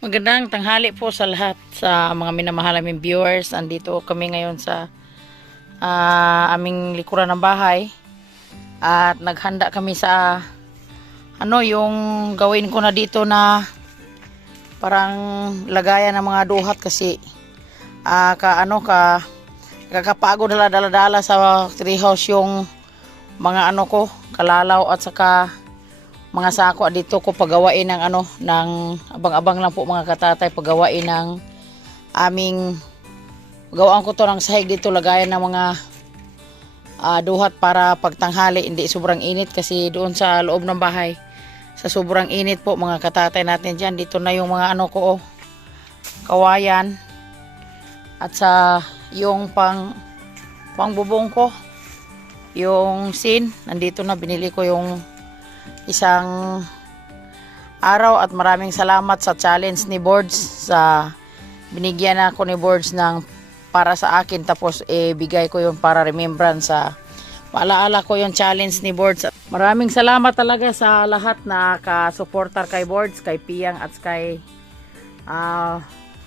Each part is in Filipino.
Magandang tanghali po sa lahat sa mga minamahal naming viewers. Andito kami ngayon sa aming likuran ng bahay at naghanda kami sa yung gawin ko na dito na parang lagayan ng mga duhat kasi kakapagod dala sa treehouse yung mga kalalaw at saka mga sako dito ko pagawain ng ng abang-abang lang po mga katatay, pagawain ng aming gawaan ko to ng sahig dito, lagayan ng mga duhat para pagtanghali hindi sobrang init kasi doon sa loob ng bahay sa sobrang init po mga katatay natin diyan. Dito na yung mga kawayan at sa yung pangbubong ko, yung sin nandito na, binili ko yung isang araw at maraming salamat sa challenge ni Boards sa binigyan ako ni Boards ng para sa akin, tapos bigay ko yung para remembrance sa maalaala ko yung challenge ni Boards. Maraming salamat talaga sa lahat na ka-supporter kay Boards, kay Piyang at kay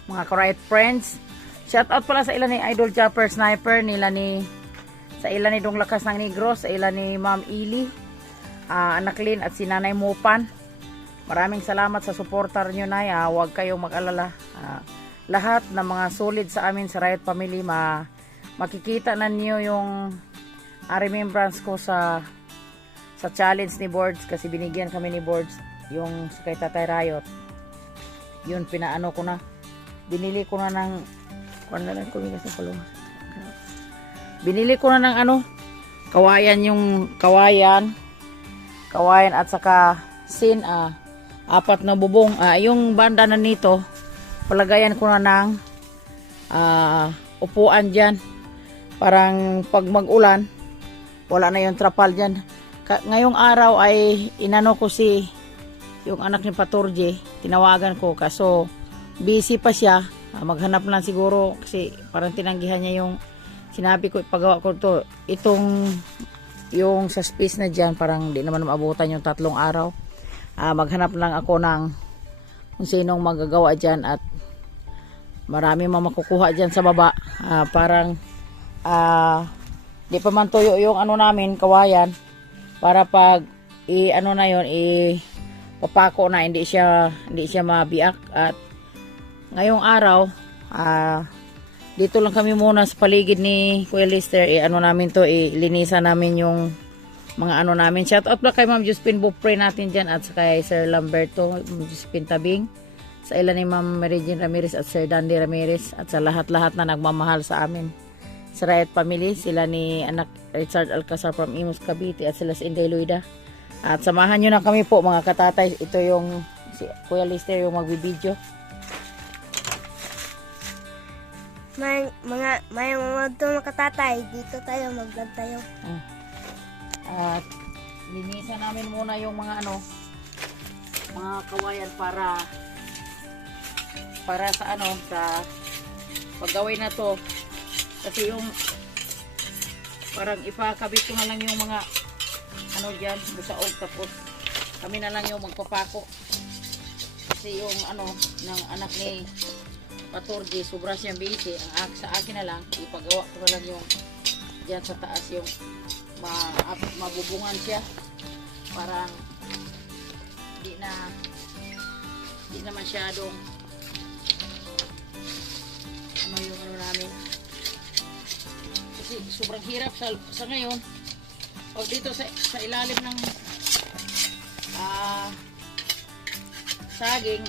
mga correct friends. Shout out pala sa ilan ni Idol Chopper Sniper, sa ilan ni Dong Lakas ng Negros, sa ilan ni Ma'am Ili, Anak Lin at si Nanay Mupan. Maraming salamat sa supporter nyo na. Huwag kayong mag-alala. Lahat ng mga solid sa amin sa Riot Family, makikita na niyo yung remembrance ko sa challenge ni Boards kasi binigyan kami ni Boards yung kay Tatay Riot. Yun, pinaano ko na. Binili ko na ng binili ko na ng kawayan, yung kawayan at saka sin, 4 na bubong. Yung banda na nito palagayan ko na ng upuan dyan, parang pag mag-ulan wala na yung trapal dyan. Ngayong araw ay inano ko yung anak ni Paturje, tinawagan ko kaso busy pa siya. Maghanap lang siguro kasi parang tinanggihan niya yung sinabi ko ipagawa ko to. Yung sa space na dyan, parang di naman maabutan yung 3 araw. Maghanap lang ako ng kung sinong magagawa dyan at marami makukuha dyan sa baba. Parang di pa man tuyo yung namin, kawayan, para pag papako na hindi siya mabiak. At ngayong araw dito lang kami muna sa paligid ni Kuya Lister. Namin to, linisan namin yung mga namin. Shout out pala kay Ma'am Josephine Bupre natin dyan at kay Sir Lamberto, Ma'am Josephine Tabing, sa ilan ni Ma'am Meridin Ramirez at Sir Dandy Ramirez at sa lahat-lahat na nagmamahal sa amin sa Riot Family, sila ni anak Richard Alcazar from Imus Cavite at sila si Inday Luida. At samahan nyo na kami po mga katatay. Ito yung si Kuya Lister yung magbibideo. May mga katatay, dito tayo, mag-vlog tayo. At linisan namin muna yung mga mga kawayan para sa sa paggawin na to. Kasi yung parang ipakabit ko na lang yung mga dyan, busaog, tapos kami na lang yung magpapako. Kasi yung ng anak ni Paturji, sobra siyang busy. Sa akin na lang, ipagawa ko na lang yung dyan sa taas, yung mabubungan siya. Parang di na masyadong yung namin. Kasi sobrang hirap sa ngayon. Pag dito sa ilalim ng saging,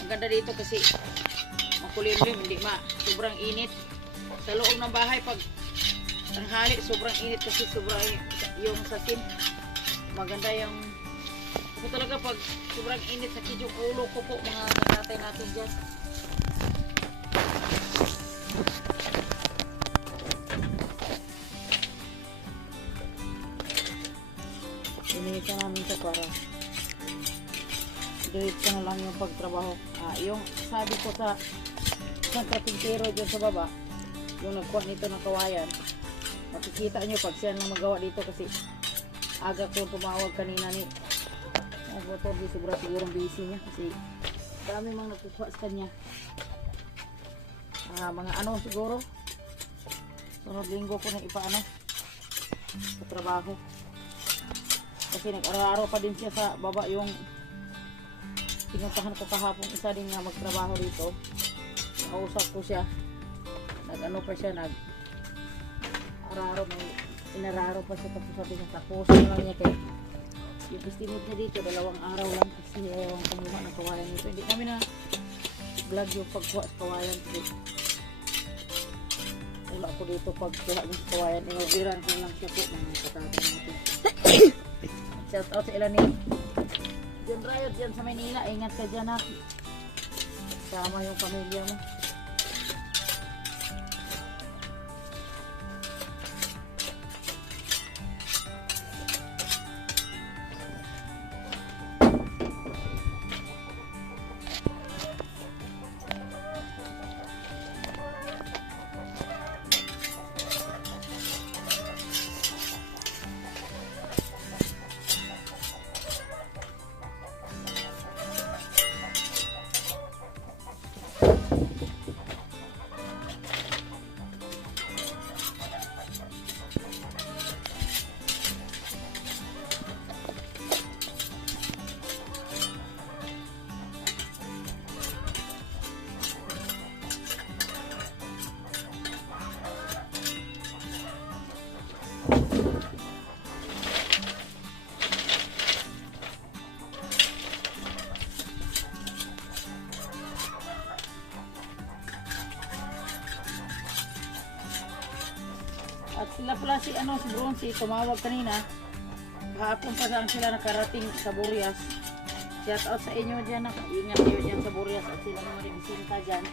ang ganda dito kasi makulimlim, hindi sobrang init. Sa loob ng bahay pag tanghali sobrang init kasi sobrang yung sasin. Maganda yung talaga pag sobrang init, sakit yung ulo ko po mga katatay natin dyan. Ininitan namin ito para diretso na lang yung pagtrabaho. Yung sabi ko sa isang trapintero dyan sa baba, yung nagkuha nito ng kawayan, makikita nyo pag siya nang magawa dito kasi aga ko tumawag kanina ni motor di sobra sigurong busy niya kasi Dami mga nagkukuha sa kanya. Mga ano siguro. Sunod linggo ko na ipaano sa trabaho. Kasi nag-araw-araw pa din siya sa baba yung pinuntahan ko kahapon isa din nga magtrabaho dito. Nakausap ko siya. Nag-ano pa siya, araw-araw may inararo pa siya tapos sabi niya tapos lang niya kaya yung estimate niya dito 2 araw lang kasi yung kumuha ng kawayan nito. Hindi kami na vlog yung pagkuha sa kawayan dito. Wala ako dito pagkuha ng kawayan. Inawiran ko lang siya po ng katatang natin. Shout out sa ilan ni John Riot dyan sa Manila. Ingat ka dyan ha. Sama yung pamilya mo. At sila pala si Bronzy, tumawag kanina. Kahapon pa lang sila nakarating sa Burias. Shout out sa inyo dyan, ingat kayo dyan sa Burias at sila mga rebisinta dyan.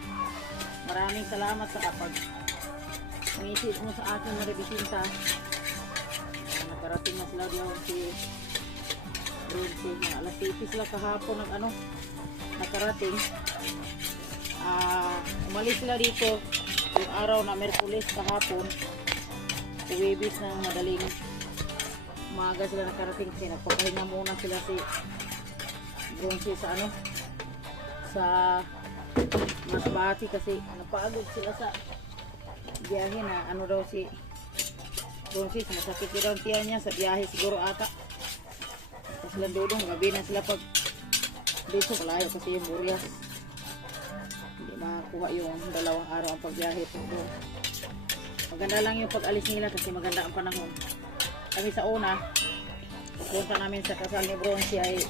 Maraming salamat sa kapag umisit mo sa akin mga rebisinta. Nakarating na sila diyan si Bronzy. Alas 7 sila kahapon nakarating. Umalis sila dito yung araw na Merkulis kahapon. Uwibis ng madaling umaga sila nakarating kasi nagpapahinga muna sila si Bronzy sa Masbate kasi napagod sila sa biyahe na daw si Bronzy, masakit daw ang tiyan niya sa biyahe siguro ata. Tapos lang dudong gabi na sila pag dito malayo kasi yung Burias hindi makakuha yung 2 araw ang pagbiyahe po. Maganda lang yung pag-alis nila kasi maganda ang panahon. Kami sa una, punta namin sa kasal ni Bronzy ay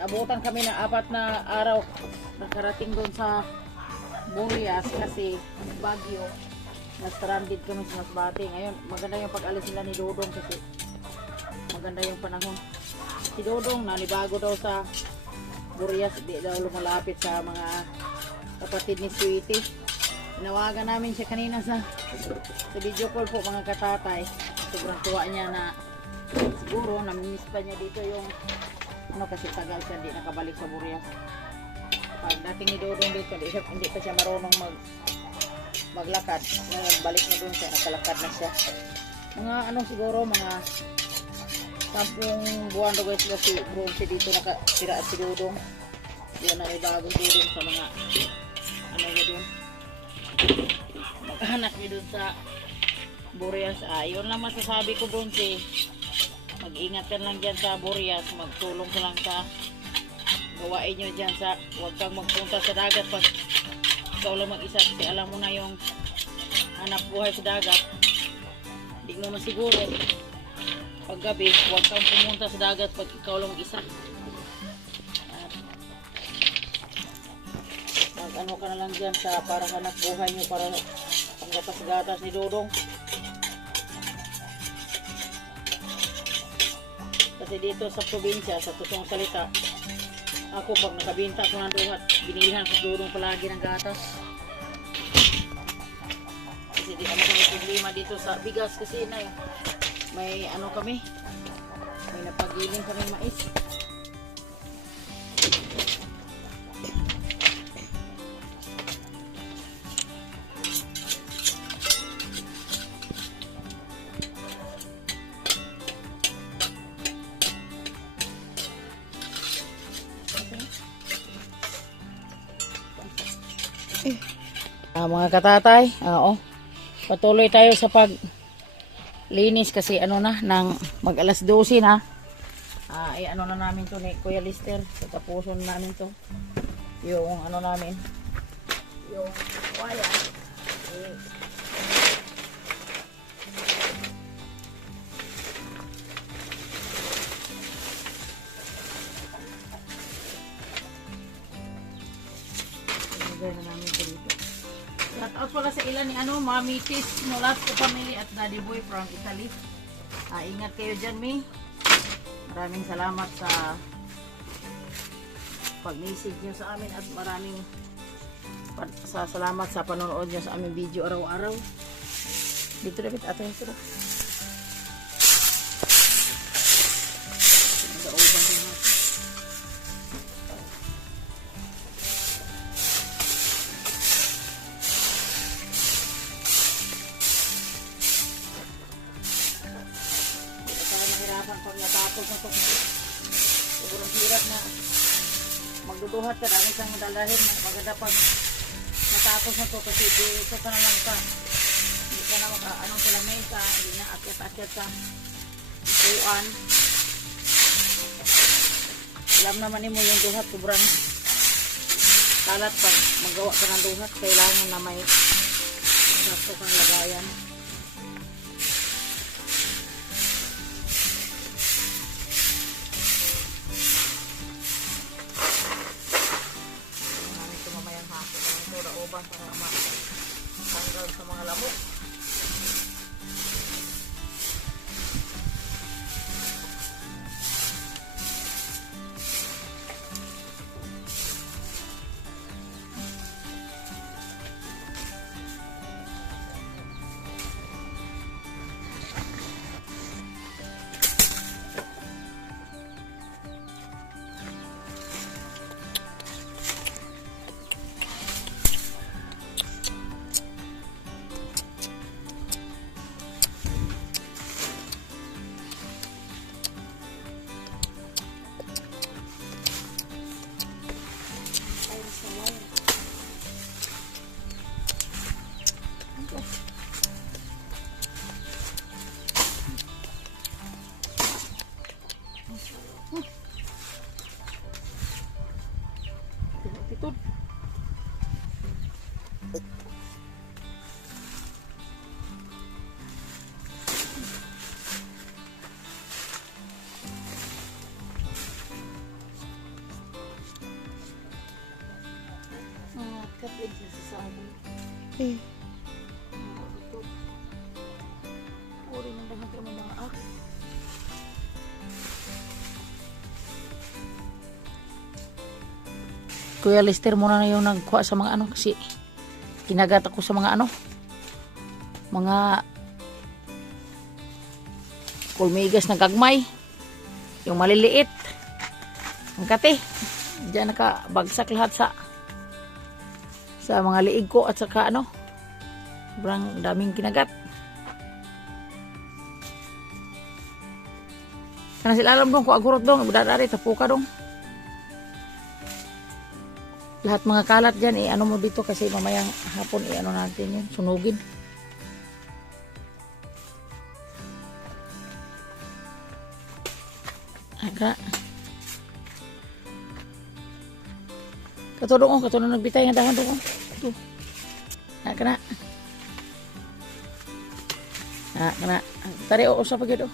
naabutan kami ng 4 na araw nakarating doon sa Burias kasi bagyo. Na-stranded kami sa Masbate. Ngayon, maganda yung pag-alis nila ni Dodong kasi maganda yung panahon. Si Dodong nanibago daw sa Burias, di daw lumalapit sa mga kapatid ni Sweetie. Nawagan namin siya kanina sa video call po mga katatay. Sobrang tuwa niya na siguro namimiss pa niya dito yung kasi tagal siya hindi nakabalik sa Burias. Pag dating ni Dodong dito hindi pa siya marunong maglakad. Ngayon balik na doon siya, nakalakad na siya. Mga siguro mga 10 buwan daw guys si Bronzy dito nakatira at si Dodong. Yan na ibagong Dodong sa mga niya doon. Maghanap niyo dun sa Burias. Yun lang masasabi ko, Bronzy. Mag-ingat ka lang dyan sa Burias. Magtulong ka lang sa gawain nyo dyan sa huwag kang magpunta sa dagat pag ikaw lang mag-isa kasi alam mo na yung hanap buhay sa dagat. Hindi mo masiguro pag gabi huwag kang pumunta sa dagat pag ikaw lang mag-isa. Ano ka na lang dyan sa para hanap buhay nyo para panggatas-gatas ni Dodong. Kasi dito sa probinsya, sa totoong salita, ako pag nakabinta ko ng duhat, binilihan ko Dodong palagi ng gatas. Kasi di kami problema dito sa bigas kasi may kami, may napagiling kami mais. Mga katatay, oo. Patuloy tayo sa paglinis kasi ano na, ng mag alas 12 na. Ano na namin to ni Kuya Lister. Tapuson na namin to. Yung ano namin. Yung wire. Ilagay na namin ito dito. Shout out pala sa ilan ni Mami Tis Nolasco family at Daddy Boy from Italy. Ingat kayo dyan, Mi. Maraming salamat sa pag-message nyo sa amin at maraming salamat sa panonood nyo sa aming video araw-araw. Dito na bit, ato yung sila. Nag-auban din natin. Hindi ka mahirapan pag natapos na ito. Sobrang hirap na magduduhat ka, dami kang dalahin maganda pag natapos na ito kasi dito ka naman ka, hindi ka na anong salamin ka, hindi na akyat-akyat ka ituan. Alam naman mo yung duhat sobrang kalat. Pag magawa ka ng duhat kailangan na may sakto kang lagayan. Para tanggal sa mga lamok. Titud. Kapit na sa sabon. Uri ng dahan ka mga ak. Kuya Lister muna na yung nagkuha sa mga kasi kinagat ako sa mga mga kulmigas na gagmay, yung maliliit, ang kati diyan nakabagsak lahat sa mga liig ko at saka sobrang daming kinagat. Kana sila alam dong ko agurot dong budadari tapuka dong. Lahat mga kalat dyan, mo dito kasi mamayang hapon, natin yun, sunugin. Aga. Katulong nagbitay nga dahan doon. Ito. Aga na. Aga na. Tari o, sa pagid o.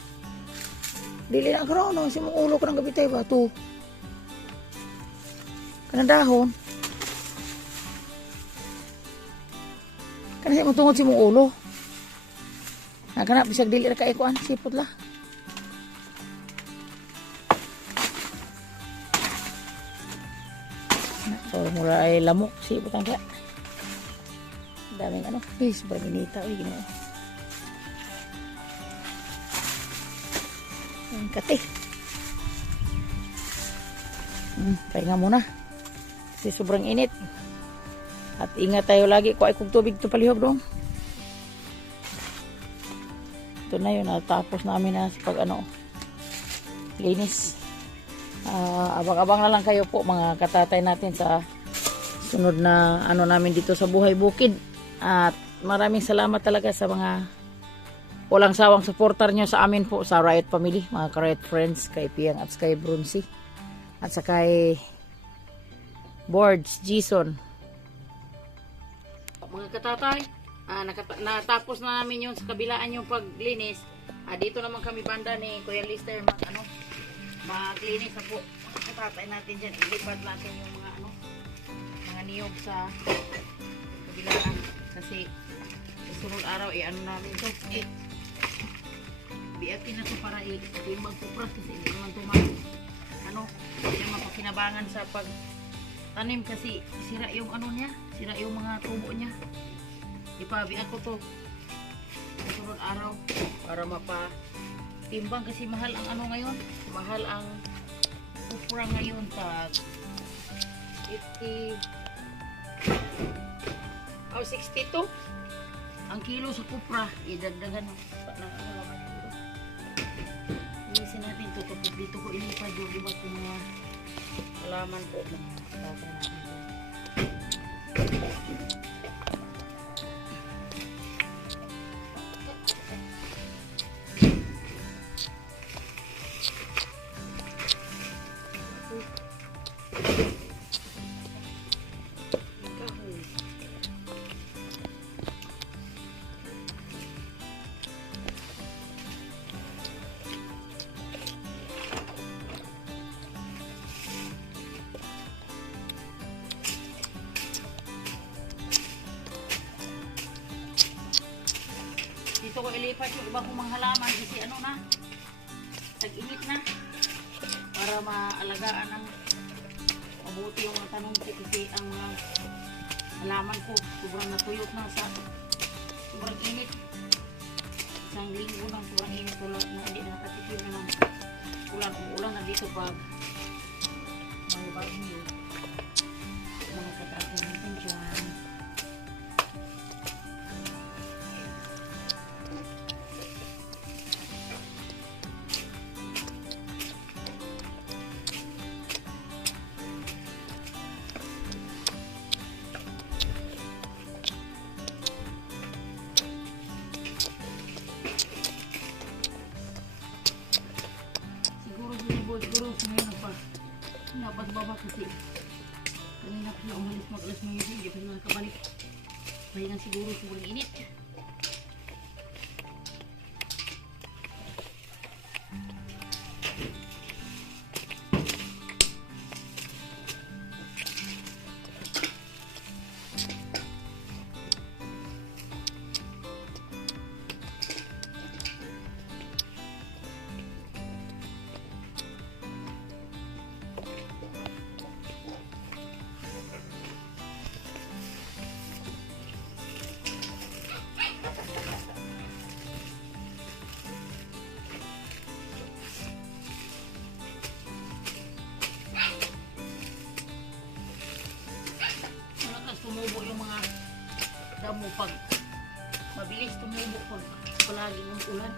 Dili na karoon, no? Kasi mong ulo ko ng gabitay ba? Ito. Kanang dahon. Kasi matungod si mong ulo. Nagkanap, bisag dili na kaikuan. Sipot la. So, mura ay lamok. Sipot ang kaya. Daming sobrang inita. Uy, ginawa. Ang kati. Pahinga muna. Kasi sobrang init. At ingat tayo lagi. Kuha kong tubig ito palihog dong. Ito na yun. Tapos namin na sa pag linis. Abang-abang na lang kayo po mga katatay natin sa sunod na ano namin dito sa Buhay Bukid. At maraming salamat talaga sa mga walang sawang supporter nyo sa amin po, sa Riot Family, mga ka-Riot friends, kay Piang at kay Brunsi, at sa kay Boards, Jason. Mga katatay, natapos na namin yung sa kabilaan yung paglinis. Dito naman kami banda ni Kuya Lister maglinis na po. Katatay natin dyan, ilipat natin yung mga niyog sa kabilaan. Kasi susunod araw, ano namin ito. Biakin na ito para yung magpupras kasi hindi naman ito hindi naman mapakinabangan sa pagtanim kasi sira yung niya, sira yung mga tubo niya. Ipabiak ko to susunod araw para mapatimbang kasi mahal ang ngayon, mahal ang kupra ngayon tag 50 o 62 ang kilo sa kupra. Idagdagan ng laman dito. Inisin natin tutupok dito ko ilipad yung iba kong mga halaman po. Dito ko ilipat yung iba kong mga halaman kasi tag-init na para maalagaan ng mabuti yung mga tanong ko kasi ang mga halaman ko sobrang natuyot na sa sobrang init. Isang linggo ng sobrang init na hindi na nakatikim na ng ulan na dito pag may bagyo. Mga katatay natin dyan. Siguro ngayon napasbaba kasi kanina pa na umalis mag-alas ng yun, hindi pa sila nakabalik. Kaya siguro sobrang init. Tumubo yung mga damo pag mabilis tumubo pag palagi ng ulan.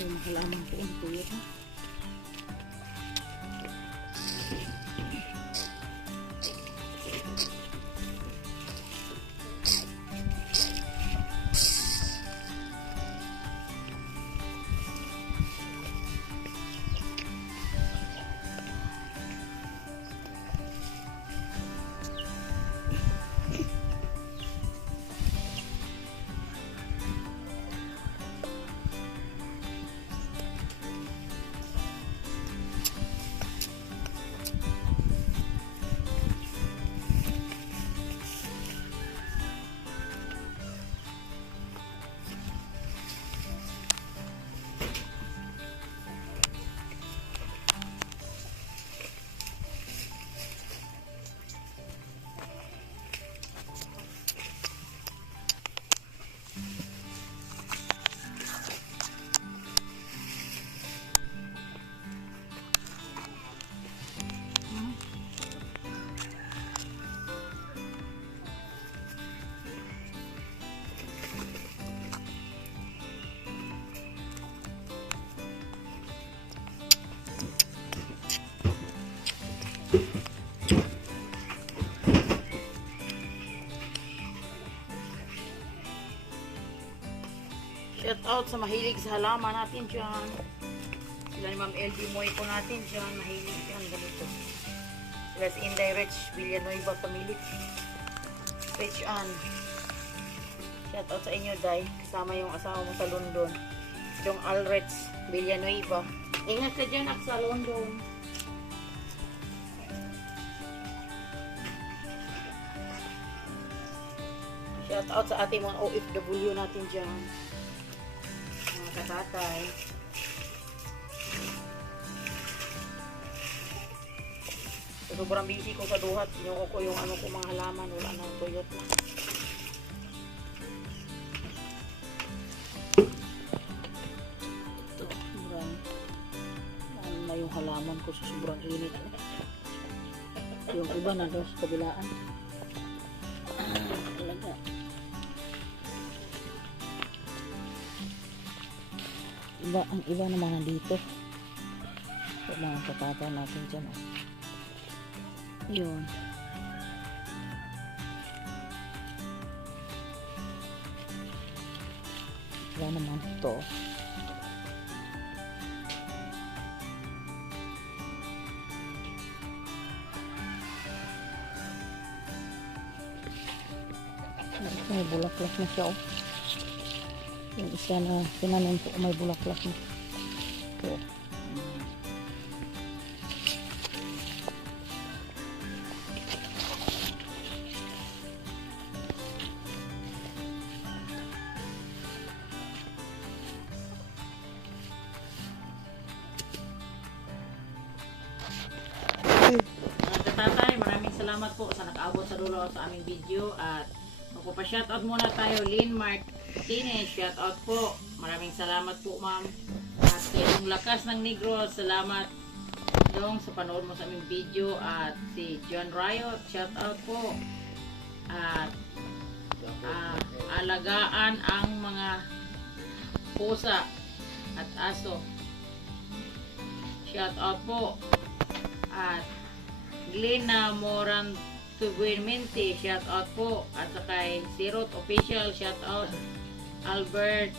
Yung halaman ko yung tuyot ha. out sa mahilig sa halaman natin dyan. Sila ni Ma'am LB Moy po natin dyan. Mahilig dyan. Ganito. Sila si Inday Rich Villanueva family. Rich Ann. Shout out sa inyo, Day. Kasama yung asawa mo sa London. Yung Alrich Villanueva. Ingat ka dyan, ak, sa London. Shout out sa ating mga OFW natin dyan. Mga katatay. So, sobrang busy ko sa duhat. Inuko ko yung ano ko mga halaman. Wala na tuyot na. Ito. Ano na yung halaman ko sa sobrang init. Yung iba na doon sa kabilaan. Talaga. Ang iba naman nandito. So, mga katataw natin dyan. Oh. Yun. Iba naman ito. May bulaklak na siya. Oh. Yung isa na tinanim po may bulaklak na. Ito. Tatay, maraming salamat po sa nakaabot sa dulo sa aming video at magpapa-shoutout muna tayo, Lynn Martinez, shoutout po. Maraming salamat po, ma'am. At yung Lakas ng Negros, salamat dong sa panood mo sa aming video. At si John Riot, shoutout po. At alagaan ang mga pusa at aso. Shoutout po. At Glena Morantuguimente, shout out po. At kay Sirot Official, shout out. Albert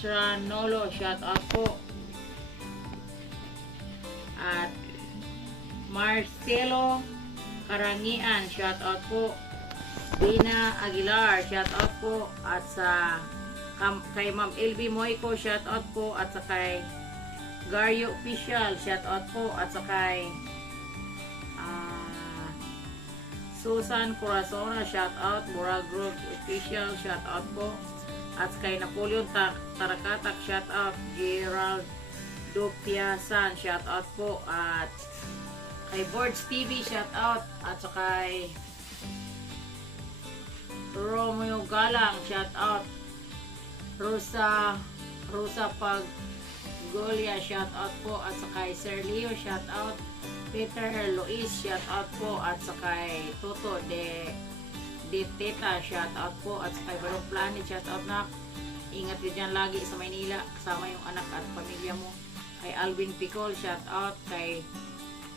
Tranolo, shout out po. At Marcelo Karangian, shout out po. Dina Aguilar, shout out po. At sa kay Ma'am LB Moyko, shout out po. At sa kay Garyo Official, shout out po. At sa kay Susan Corazona, shout out. Moral Group Official, shout out po. At kay Napoleon Tarakatak, shout out. Gerald Dupiasan, shout out po. At kay Boards TV, shout out. At sa kay Romeo Galang, shout out. Rosa Paggolia, shout out po. At sa kay Sir Leo, shout out. Peter Luis, shout out po. At sa kay Toto de Teta, shout out po. At sa kay Barong Planet, shout out na. Ingat ka dyan lagi sa Maynila, kasama yung anak at pamilya mo. Kay Alvin Picol, shout out. Kay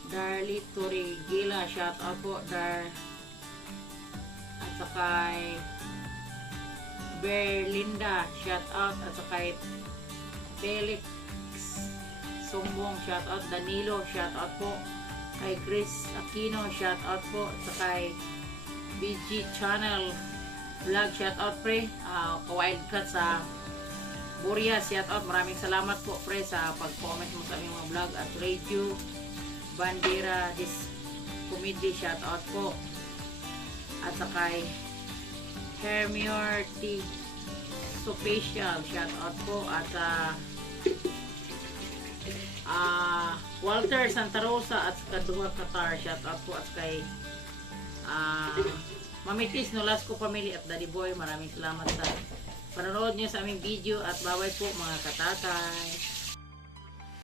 Darly Turigila, shout out po. At sa kay Berlinda, shout out. At sa kay Felix Sumbong, shout out. Danilo, shout out po. Kay Chris Aquino, shout out po. Sa kay BG Channel Vlog, shout out pre. Ka-wildcat sa Buria, shout out. Maraming salamat po pre sa pag-comment mo sa aming mga vlog. At Radio Bandera Comedy, shout out po. At sa kay Hermior T Special, shout out po. At Walter Santa Rosa at Kaduha Qatar, shout out po. At kay Mamitis Nolasco Family at Daddy Boy, maraming salamat sa panonood nyo sa aming video at baway po mga katatay.